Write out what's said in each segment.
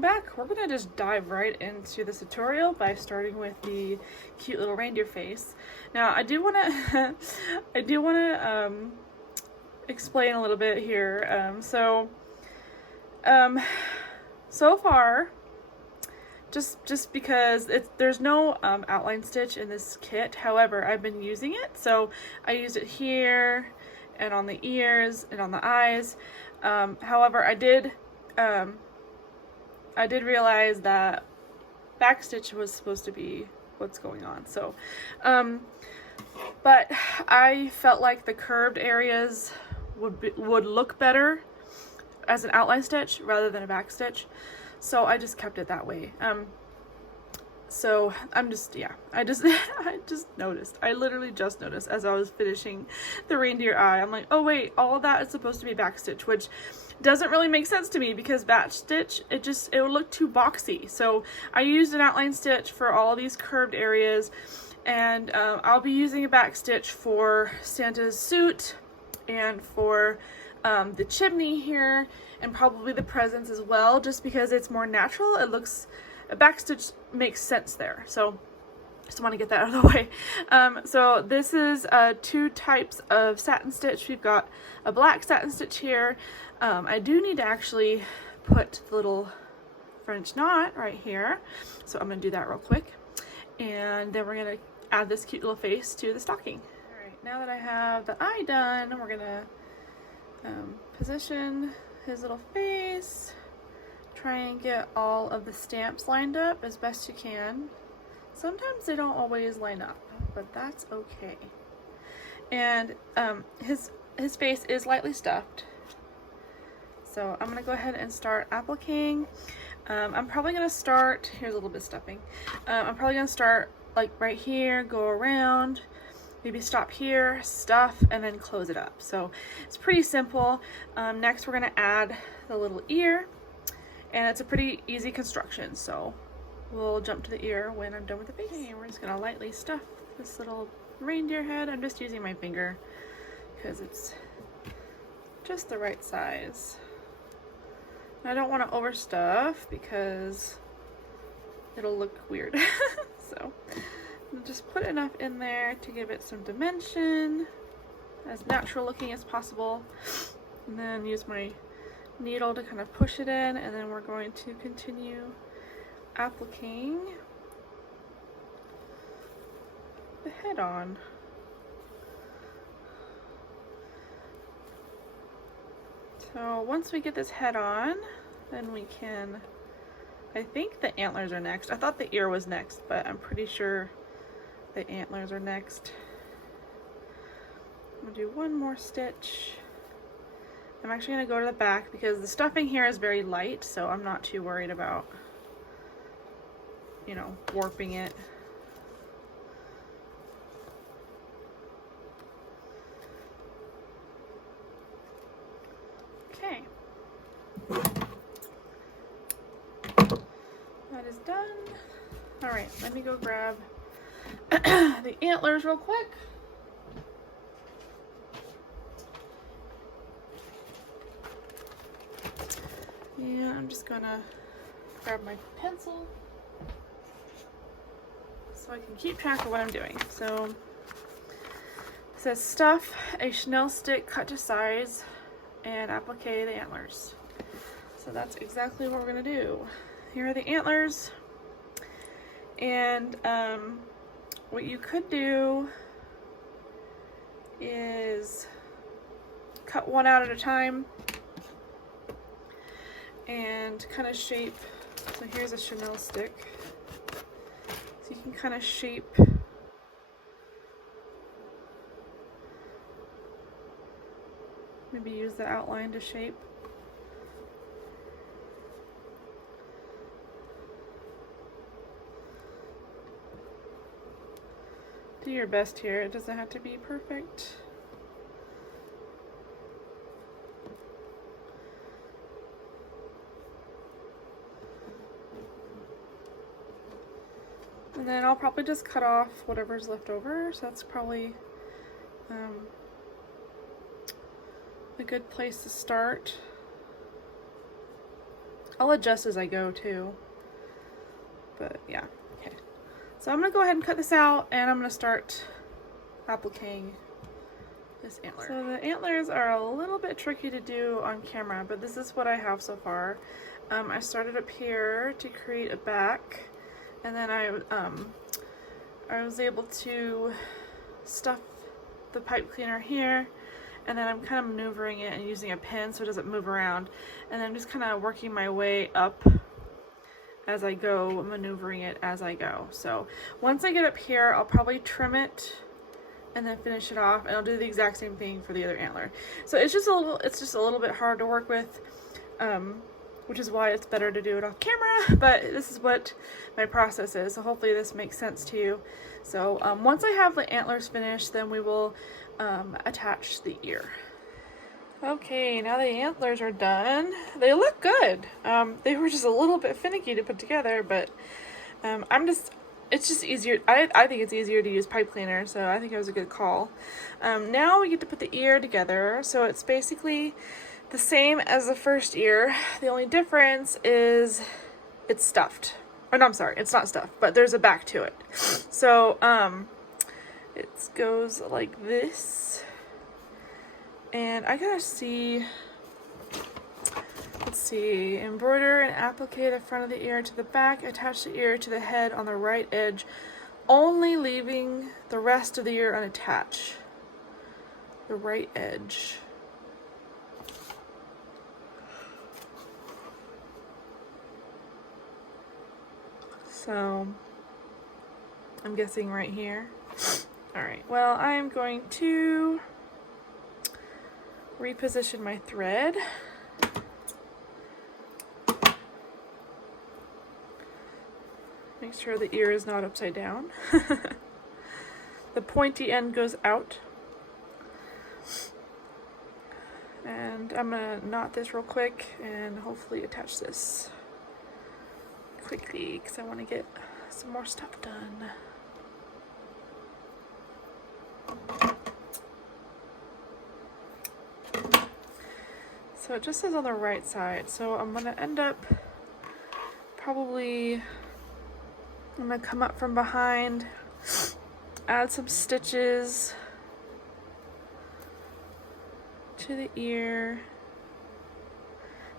welcome back. We're gonna just dive right into this tutorial by starting with the cute little reindeer face. Now I do wanna explain a little bit here. So far, just because there's no outline stitch in this kit. However, I've been using it, so I used it here and on the ears and on the eyes. However, I did realize that backstitch was supposed to be what's going on. So, but I felt like the curved areas would look better as an outline stitch rather than a backstitch. So I just kept it that way. So I'm just, yeah, I literally just noticed as I was finishing the reindeer eye. I'm like, oh wait, all of that is supposed to be backstitch, which doesn't really make sense to me because backstitch, it would look too boxy. So I used an outline stitch for all these curved areas, and I'll be using a backstitch for Santa's suit and for the chimney here, and probably the presents as well, just because it's more natural. It looks, a backstitch makes sense there. So just want to get that out of the way. So this is two types of satin stitch. We've got a black satin stitch here. I do need to actually put the little French knot right here. So I'm going to do that real quick. And then we're going to add this cute little face to the stocking. All right, now that I have the eye done, we're going to position his little face. Try and get all of the stamps lined up as best you can. Sometimes they don't always line up, but that's okay. And his face is lightly stuffed. So I'm gonna go ahead and start applying. I'm probably gonna start, here's a little bit of stuffing. I'm probably gonna start like right here, go around, maybe stop here, stuff, and then close it up. So it's pretty simple. Next we're gonna add the little ear, and it's a pretty easy construction. So we'll jump to the ear when I'm done with the face. Okay, we're just gonna lightly stuff this little reindeer head. I'm just using my finger because it's just the right size. I don't want to overstuff because it'll look weird. So I'll just put enough in there to give it some dimension, as natural looking as possible, and then use my needle to kind of push it in, and then we're going to continue applying the head on. So once we get this head on, then we can, I think the antlers are next. I thought the ear was next, but I'm pretty sure the antlers are next. I'm gonna do one more stitch. I'm actually gonna go to the back because the stuffing here is very light, so I'm not too worried about, you know, warping it. Okay. That is done. All right, let me go grab the antlers real quick. Yeah, I'm just gonna grab my pencil so I can keep track of what I'm doing. So it says stuff a Chanel stick cut to size and applique the antlers. So that's exactly what we're gonna do. Here are the antlers, and what you could do is cut one out at a time and kind of shape. So here's a Chanel stick, so you can kind of shape maybe use the outline to shape. Do your best here, it doesn't have to be perfect. And then I'll probably just cut off whatever's left over, so that's probably a good place to start. I'll adjust as I go too. But yeah, okay. So I'm gonna go ahead and cut this out, and I'm gonna start appliquing this antler. So the antlers are a little bit tricky to do on camera, but this is what I have so far. I started up here to create a back, and then I was able to stuff the pipe cleaner here, and then I'm kind of maneuvering it and using a pin so it doesn't move around, and then I'm just kind of working my way up as I go, maneuvering it as I go. So once I get up here, I'll probably trim it and then finish it off, and I'll do the exact same thing for the other antler. So it's just a little bit hard to work with, which is why it's better to do it off camera, but this is what my process is, so hopefully this makes sense to you. So once I have the antlers finished, then we will attach the ear. Okay, now the antlers are done. They look good. They were just a little bit finicky to put together, but it's just easier. I think it's easier to use pipe cleaner, so I think it was a good call. Now we get to put the ear together, so it's basically the same as the first ear. The only difference is it's stuffed. Oh no, I'm sorry, it's not stuffed, but there's a back to it. So it goes like this. And I gotta see, let's see, embroider and applique the front of the ear to the back, attach the ear to the head on the right edge, only leaving the rest of the ear unattached. The right edge. So, I'm guessing right here. Alright, well, I'm going to reposition my thread. Make sure the ear is not upside down. The pointy end goes out. And I'm gonna knot this real quick and hopefully attach this quickly because I want to get some more stuff done. So it just says on the right side, so I'm gonna end up probably, I'm gonna come up from behind, add some stitches to the ear,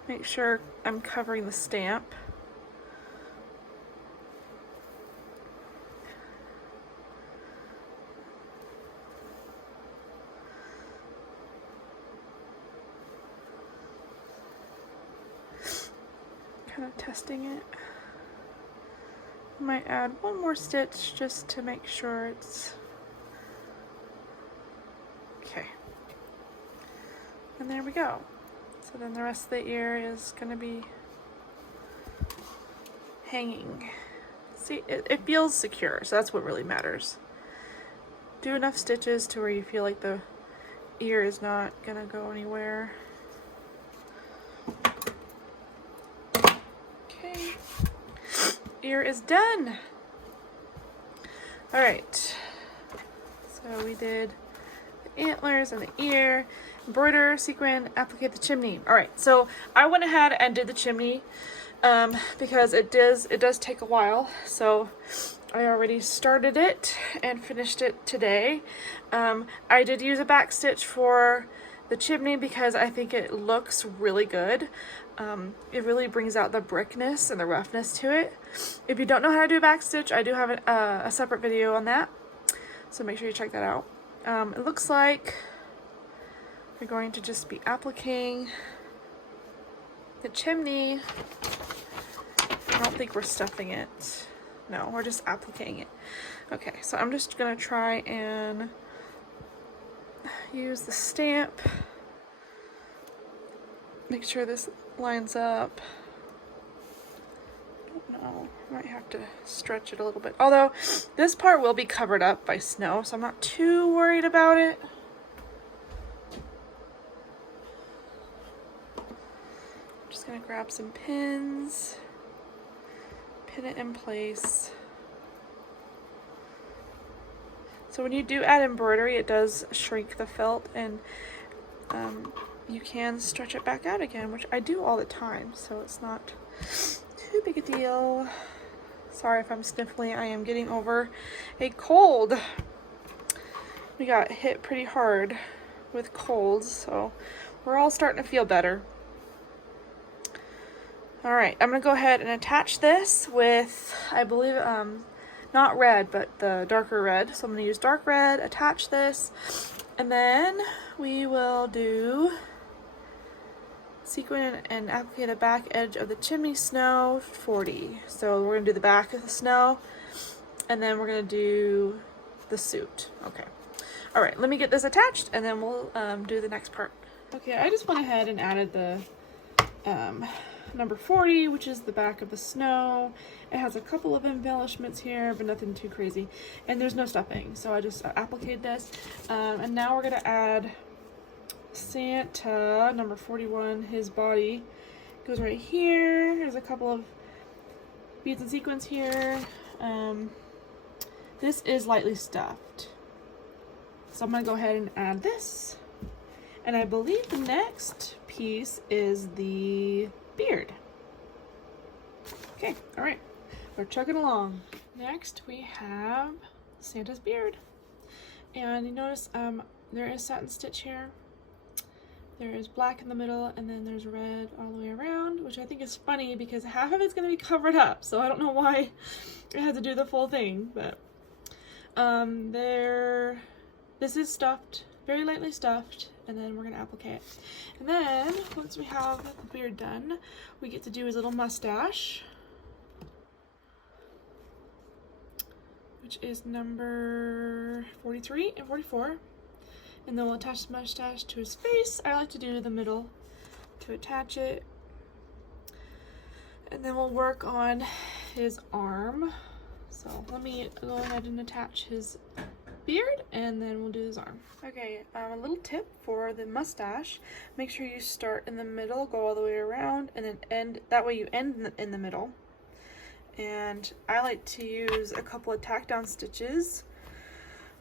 make sure I'm covering the stamp. Kind of testing it. Might add one more stitch just to make sure it's okay. And there we go. So then the rest of the ear is going to be hanging. See, it feels secure, so that's what really matters. Do enough stitches to where you feel like the ear is not going to go anywhere. Ear is done. All right, so we did the antlers and the ear, embroider, sequin, applique the chimney. All right, so I went ahead and did the chimney because it does take a while. So I already started it and finished it today. I did use a back stitch for the chimney because I think it looks really good. It really brings out the brickness and the roughness to it. If you don't know how to do a back stitch, I do have a separate video on that, so make sure you check that out. It looks like we're going to just be appliquing the chimney. I don't think we're stuffing it. No, we're just appliquing it. Okay, so I'm just gonna try and use the stamp. Make sure this lines up. I don't know, I might have to stretch it a little bit. Although this part will be covered up by snow, so I'm not too worried about it. I'm just gonna grab some pins, pin it in place. So when you do add embroidery, it does shrink the felt, and you can stretch it back out again, which I do all the time, so it's not too big a deal. Sorry if I'm sniffling, I am getting over a cold. We got hit pretty hard with colds, so we're all starting to feel better. All right, I'm gonna go ahead and attach this with, I believe, not red, but the darker red. So I'm gonna use dark red, attach this, and then we will do sequin and applicate the back edge of the chimney snow 40. So we're gonna do the back of the snow, and then we're gonna do the suit. Okay. All right, let me get this attached, and then we'll do the next part. Okay, I just went ahead and added the number 40, which is the back of the snow. It has a couple of embellishments here, but nothing too crazy. And there's no stuffing, so I just appliqued this. And now we're gonna add Santa, number 41, his body goes right here. There's a couple of beads and sequins here. This is lightly stuffed. So I'm gonna go ahead and add this. And I believe the next piece is the beard. Okay, all right, we're chugging along. Next we have Santa's beard. And you notice there is satin stitch here. There is black in the middle, and then there's red all the way around, which I think is funny because half of it's gonna be covered up, so I don't know why I had to do the full thing, but this is stuffed, very lightly stuffed, and then we're gonna applique it. And then once we have the beard done, we get to do his little mustache, which is number 43 and 44. And then we'll attach the mustache to his face. I like to do the middle to attach it. And then we'll work on his arm. So let me go ahead and attach his beard, and then we'll do his arm. Okay, a little tip for the mustache. Make sure you start in the middle, go all the way around, and then end. That way you end in the middle. And I like to use a couple of tack down stitches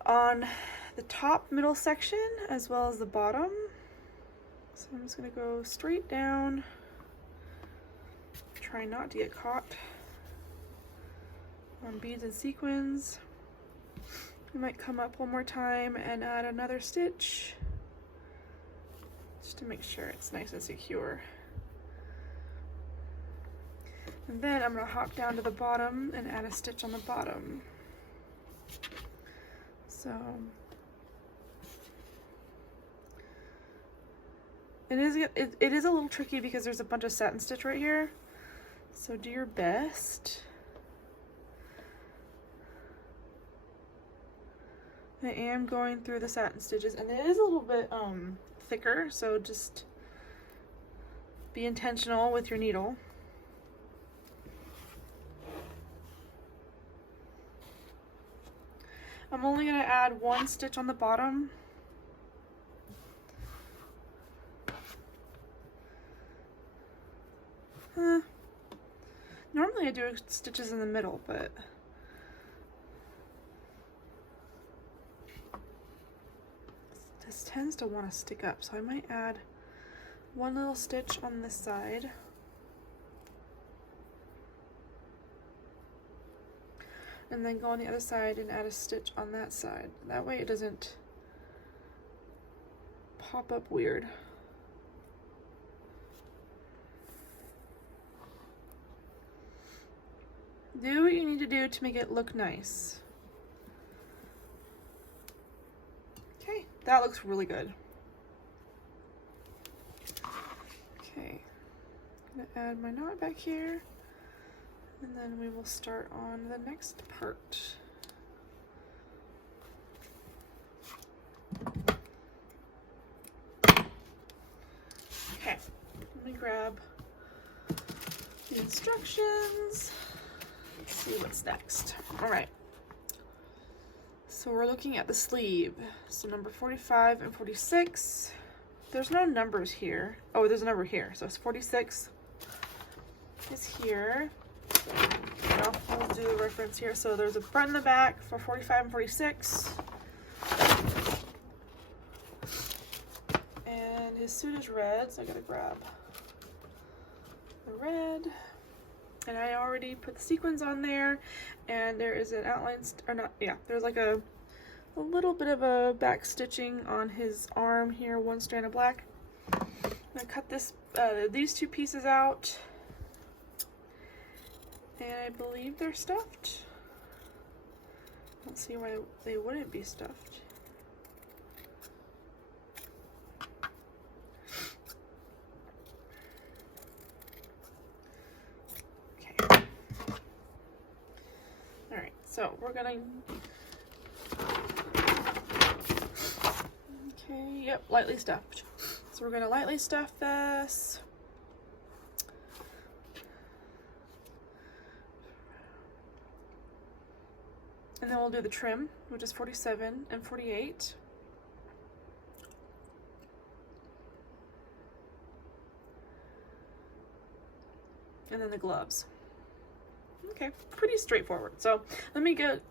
on the top middle section as well as the bottom. So I'm just gonna go straight down, try not to get caught on beads and sequins. We might come up one more time and add another stitch just to make sure it's nice and secure. And then I'm gonna hop down to the bottom and add a stitch on the bottom. So it is a little tricky because there's a bunch of satin stitch right here. So do your best. I am going through the satin stitches, and it is a little bit thicker, so just be intentional with your needle. I'm only going to add one stitch on the bottom. Normally I do stitches in the middle, but this tends to want to stick up, so I might add one little stitch on this side. And then go on the other side and add a stitch on that side. That way it doesn't pop up weird. Do what you need to do to make it look nice. Okay, that looks really good. Okay, I'm gonna add my knot back here. And then we will start on the next part. Okay, let me grab the instructions. Let's see what's next. All right. So we're looking at the sleeve. So number 45 and 46. There's no numbers here. Oh, there's a number here. So it's 46 is here. So I'll do a reference here. So there's a front and the back for 45 and 46. And his suit is red, so I gotta grab the red. And I already put the sequins on there, and there is an outline, or not, yeah, there's like a little bit of a back stitching on his arm here, one strand of black. I'm gonna cut this, these two pieces out, and I believe they're stuffed. I don't see why they wouldn't be stuffed. Okay. All right, so we're gonna. Okay, yep, lightly stuffed. So we're gonna lightly stuff this. And then we'll do the trim, which is 47 and 48. And then the gloves. Okay, pretty straightforward. So let me get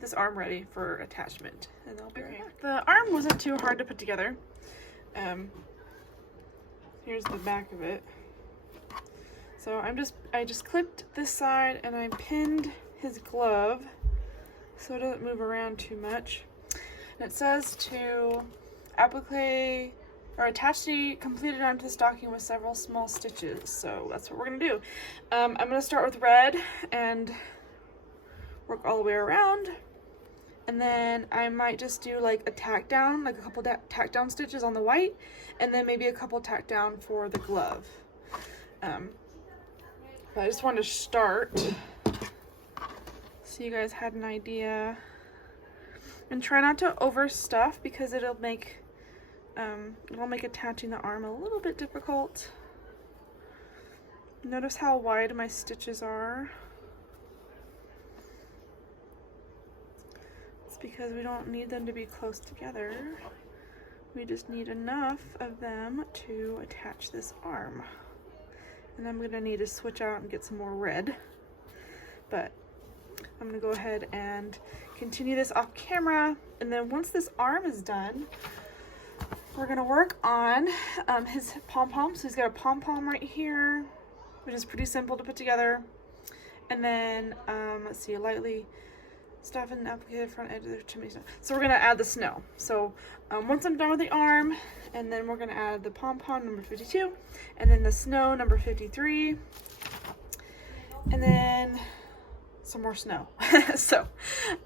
this arm ready for attachment, and I'll be right back. The arm wasn't too hard to put together. Here's the back of it. So I just clipped this side and I pinned his glove so it doesn't move around too much. And it says to applique or attach the completed onto the stocking with several small stitches. So that's what we're gonna do. I'm gonna start with red and work all the way around. And then I might just do like a tack down, like a couple tack down stitches on the white, and then maybe a couple tack down for the glove. But I just wanted to start so you guys had an idea. And try not to overstuff because it'll make attaching the arm a little bit difficult. Notice how wide my stitches are. It's because we don't need them to be close together. We just need enough of them to attach this arm. And I'm gonna need to switch out and get some more red. But I'm gonna go ahead and continue this off camera. And then once this arm is done, we're gonna work on his pom-pom. So he's got a pom-pom right here, which is pretty simple to put together. And then, let's see, lightly stuff and applicate the front edge of the chimney snow. So we're gonna add the snow. So once I'm done with the arm, and then we're gonna add the pom-pom number 52, and then the snow number 53, and then some more snow. So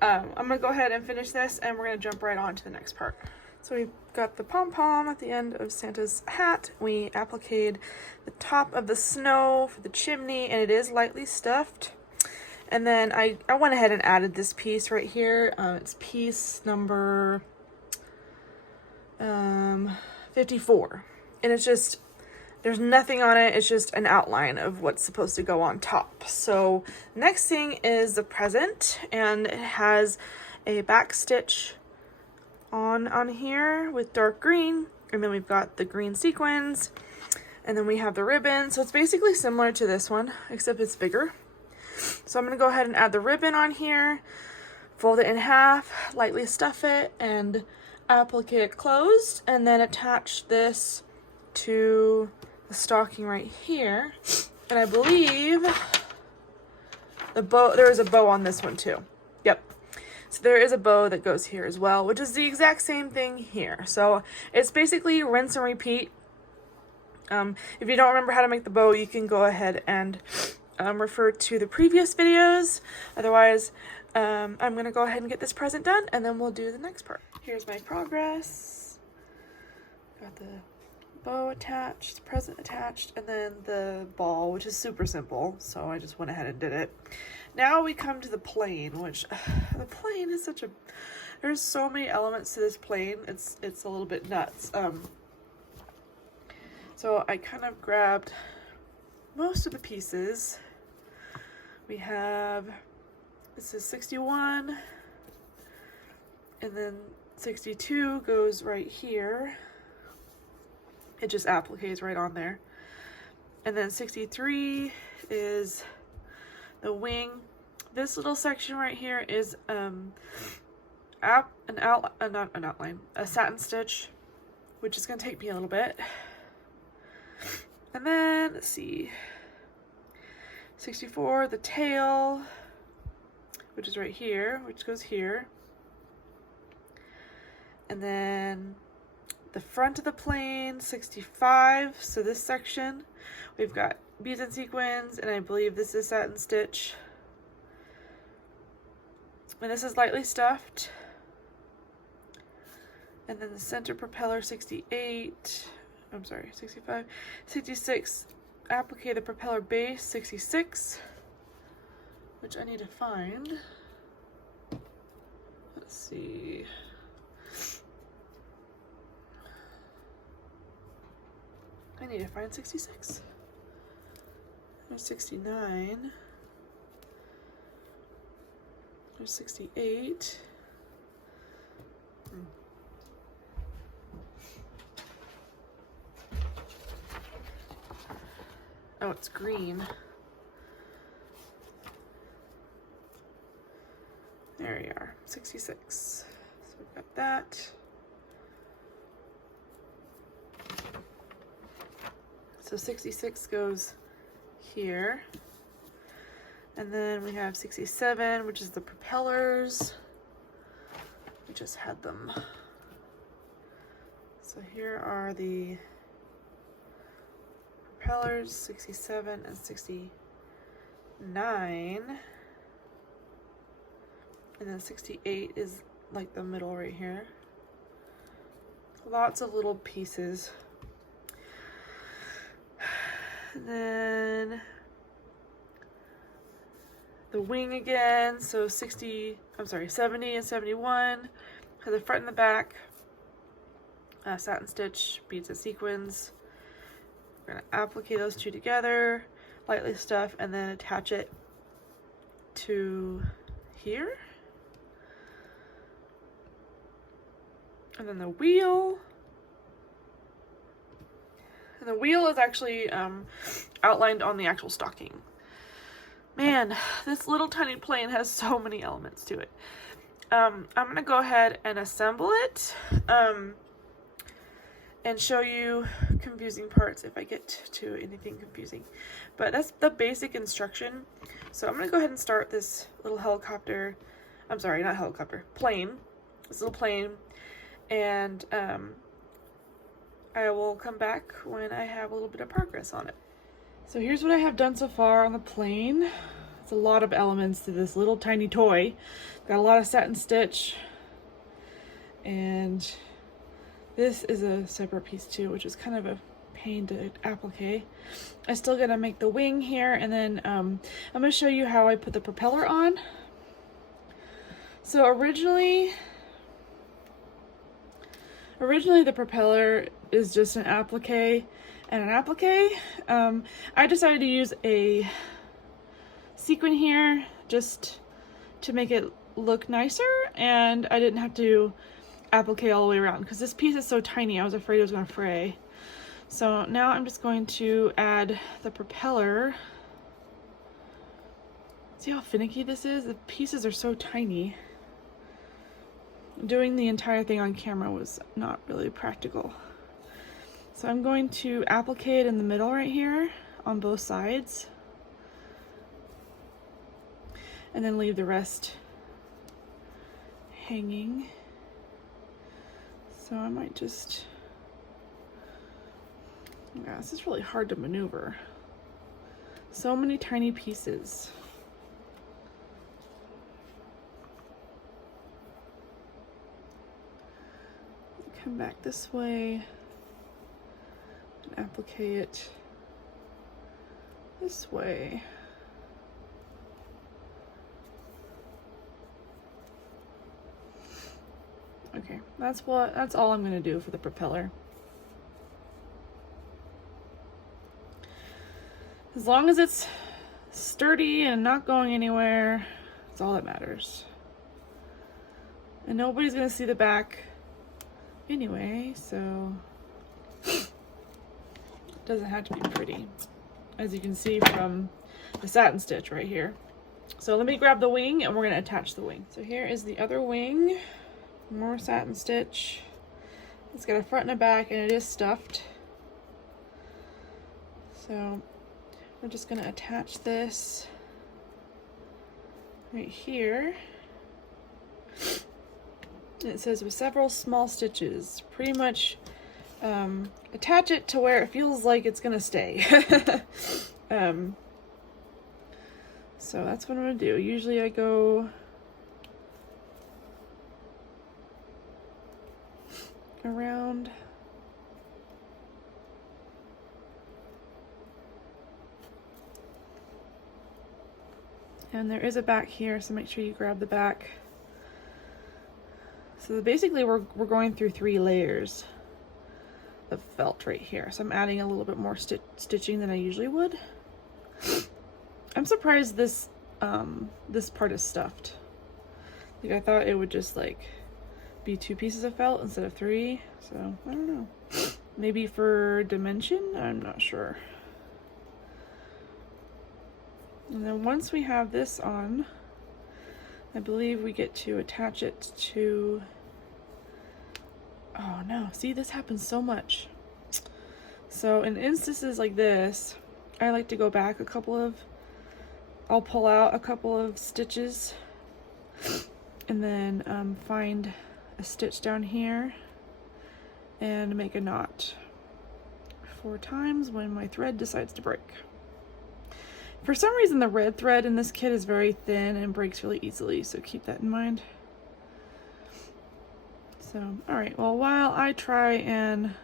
I'm gonna go ahead and finish this, and we're gonna jump right on to the next part. So we've got the pom-pom at the end of Santa's hat. We appliqued the top of the snow for the chimney, and it is lightly stuffed. And then I went ahead and added this piece right here. It's piece number 54. And it's just, there's nothing on it. It's just an outline of what's supposed to go on top. So next thing is the present, and it has a back stitch on here with dark green, and then we've got the green sequins, and then we have the ribbon. So it's basically similar to this one, except it's bigger. So I'm gonna go ahead and add the ribbon on here, fold it in half, lightly stuff it, and applique it closed, and then attach this to the stocking right here. And I believe the bow, there is a bow on this one too. Yep. So there is a bow that goes here as well, which is the exact same thing here. So it's basically rinse and repeat. If you don't remember how to make the bow, you can go ahead and refer to the previous videos. Otherwise, I'm going to go ahead and get this present done, and then we'll do the next part. Here's my progress. Got the bow attached, present attached, and then the ball, which is super simple. So I just went ahead and did it. Now we come to the plane, which the plane is such a, there's so many elements to this plane. It's a little bit nuts. So I kind of grabbed most of the pieces. We have, this is 61, and then 62 goes right here. It just appliques right on there. And then 63 is the wing. This little section right here is a satin stitch, which is going to take me a little bit. And then, let's see, 64, the tail, which is right here, which goes here. And then the front of the plane, 65. So this section, we've got beads and sequins, and I believe this is satin stitch. And this is lightly stuffed. And then the center propeller, 68. I'm sorry, 65. 66, applique the propeller base, 66, which I need to find. Let's see. I need to find 66. There's 69. There's 68. Oh, it's green. There you are, 66. So we've got that. So 66 goes here. And then we have 67, which is the propellers. We just had them. So here are the propellers, 67 and 69. And then 68 is like the middle right here. Lots of little pieces. And then the wing again, so 70 and 71. Has the front and the back. Satin stitch, beads and sequins. We're gonna applique those two together, lightly stuff, and then attach it to here. And then the wheel. And the wheel is actually outlined on the actual stocking. Man, this little tiny plane has so many elements to it. I'm gonna go ahead and assemble it and show you confusing parts if I get to anything confusing. But that's the basic instruction. So I'm gonna go ahead and start this little helicopter. I'm sorry, not helicopter, plane. This little plane. And I will come back when I have a little bit of progress on it. So here's what I have done so far on the plane. It's a lot of elements to this little tiny toy. Got a lot of satin stitch. And this is a separate piece too, which is kind of a pain to applique. I still gotta make the wing here, and then I'm gonna show you how I put the propeller on. So originally the propeller is just an applique and an applique. I decided to use a sequin here just to make it look nicer, and I didn't have to applique all the way around because this piece is so tiny. I was afraid it was going to fray. So now I'm just going to add the propeller. See how finicky this is? The pieces are so tiny. Doing the entire thing on camera was not really practical. So I'm going to applique it in the middle right here on both sides, and then leave the rest hanging. So I might just, yeah, this is really hard to maneuver. So many tiny pieces. Come back this way and applique it this way. Okay, that's all I'm gonna do for the propeller. As long as it's sturdy and not going anywhere, that's all that matters. And nobody's gonna see the back anyway, so it doesn't have to be pretty, as you can see from the satin stitch right here. So let me grab the wing and we're gonna attach the wing. So here is the other wing. More satin stitch. It's got a front and a back, and it is stuffed. So we're just going to attach this right here. It says with several small stitches. Pretty much attach it to where it feels like it's going to stay. So that's what I'm going to do. Usually I go around and there is a back here, so make sure you grab the back. So basically we're going through 3 layers of felt right here. So I'm adding a little bit more stitching than I usually would. I'm surprised this this part is stuffed. Like I thought it would just like be 2 pieces of felt instead of 3. So I don't know. Maybe for dimension? I'm not sure. And then once we have this on, I believe we get to attach it to, oh no, see, this happens so much. So in instances like this, I like to go back a couple of, I'll pull out a couple of stitches and then find a stitch down here and make a knot 4 times when my thread decides to break. For some reason the red thread in this kit is very thin and breaks really easily, so keep that in mind. So, alright, well while I try and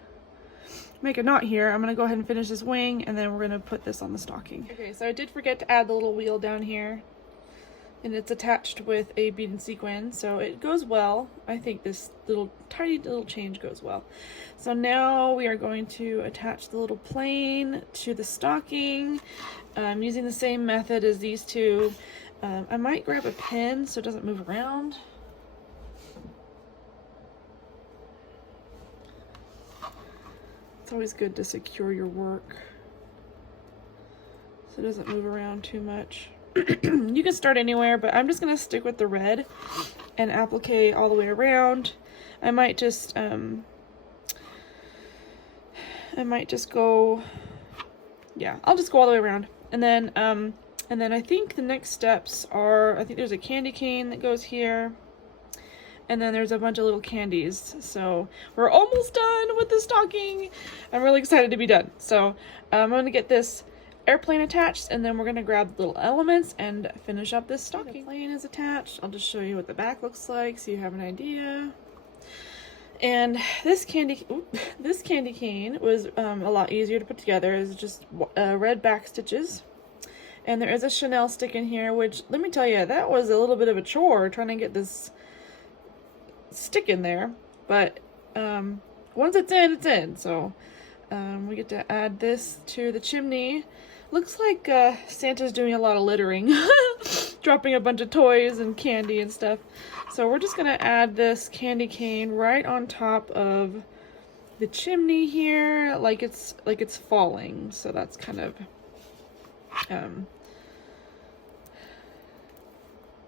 make a knot here, I'm going to go ahead and finish this wing and then we're going to put this on the stocking. Okay, so I did forget to add the little wheel down here, and it's attached with a bead and sequin, so it goes well. I think this little tiny little change goes well. So now we are going to attach the little plane to the stocking. I'm using the same method as these two. I might grab a pin so it doesn't move around. It's always good to secure your work so it doesn't move around too much. You can start anywhere, but I'm just going to stick with the red and applique all the way around. I might just go, yeah, I'll just go all the way around. And then I think the next steps are, I think there's a candy cane that goes here. And then there's a bunch of little candies. So we're almost done with the stocking. I'm really excited to be done. So I'm going to get this airplane attached, and then we're going to grab the little elements and finish up this stocking. The plane is attached. I'll just show you what the back looks like so you have an idea. And this candy cane was a lot easier to put together. It's just red back stitches. And there is a Chanel stick in here, which, let me tell you, that was a little bit of a chore trying to get this stick in there. But once it's in, it's in. So we get to add this to the chimney. Looks like Santa's doing a lot of littering, dropping a bunch of toys and candy and stuff. So we're just gonna add this candy cane right on top of the chimney here, like it's falling. So that's kind of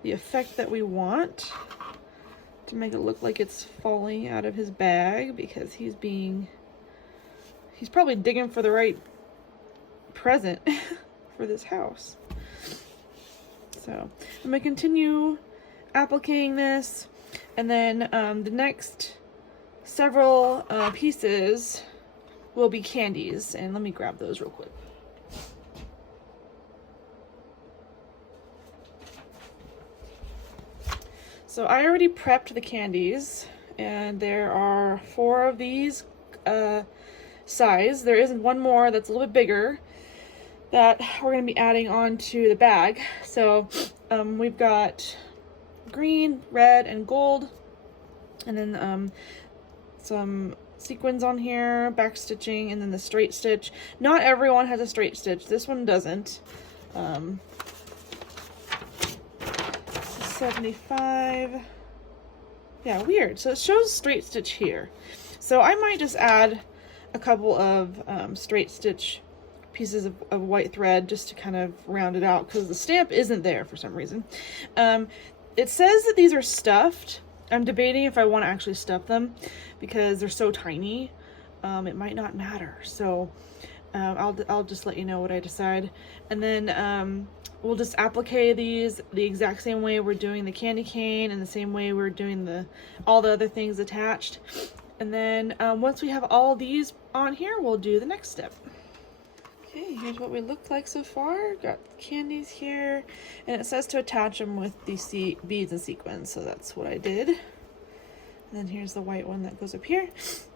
the effect that we want, to make it look like it's falling out of his bag, because he's probably digging for the right present for this house. So I'm gonna continue appliquing this, and then the next several pieces will be candies, and let me grab those real quick. So I already prepped the candies, and there are 4 of these size. There is one more that's a little bit bigger that we're going to be adding on to the bag. So we've got green, red, and gold, and then some sequins on here, back stitching, and then the straight stitch. Not everyone has a straight stitch. This one doesn't. 75. Yeah, weird. So it shows straight stitch here. So I might just add a couple of straight stitch pieces of white thread just to kind of round it out, because the stamp isn't there for some reason. It says that these are stuffed. I'm debating if I want to actually stuff them because they're so tiny. It might not matter. So I'll just let you know what I decide. And then we'll just applique these the exact same way we're doing the candy cane and the same way we're doing all the other things attached. And then once we have all these on here, we'll do the next step. Okay, here's what we look like so far. Got candies here, and it says to attach them with the beads and sequins, so that's what I did. And then here's the white one that goes up here.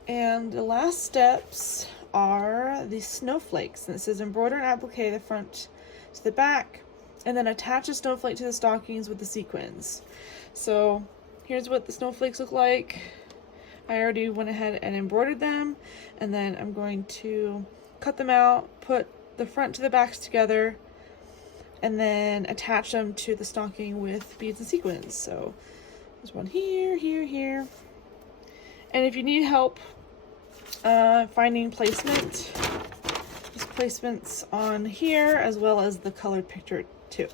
And the last steps are the snowflakes. And it says embroider and applique the front to the back, and then attach a snowflake to the stockings with the sequins. So here's what the snowflakes look like. I already went ahead and embroidered them, and then I'm going to cut them out, put the front to the backs together, and then attach them to the stocking with beads and sequins. So there's one here, here, here. And if you need help finding placement, there's placements on here as well as the colored picture too.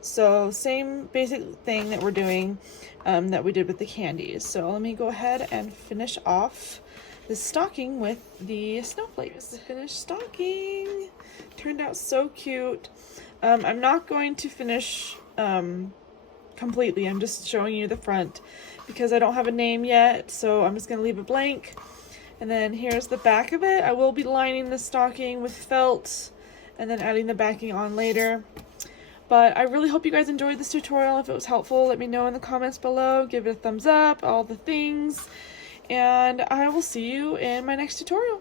So same basic thing that we're doing that we did with the candies. So let me go ahead and finish off the stocking with the snowflakes. The finished stocking turned out so cute. I'm not going to finish completely. I'm just showing you the front because I don't have a name yet, so I'm just going to leave it blank. And then here's the back of it. I will be lining the stocking with felt and then adding the backing on later. But I really hope you guys enjoyed this tutorial. If it was helpful, let me know in the comments below. Give it a thumbs up, all the things. And I will see you in my next tutorial.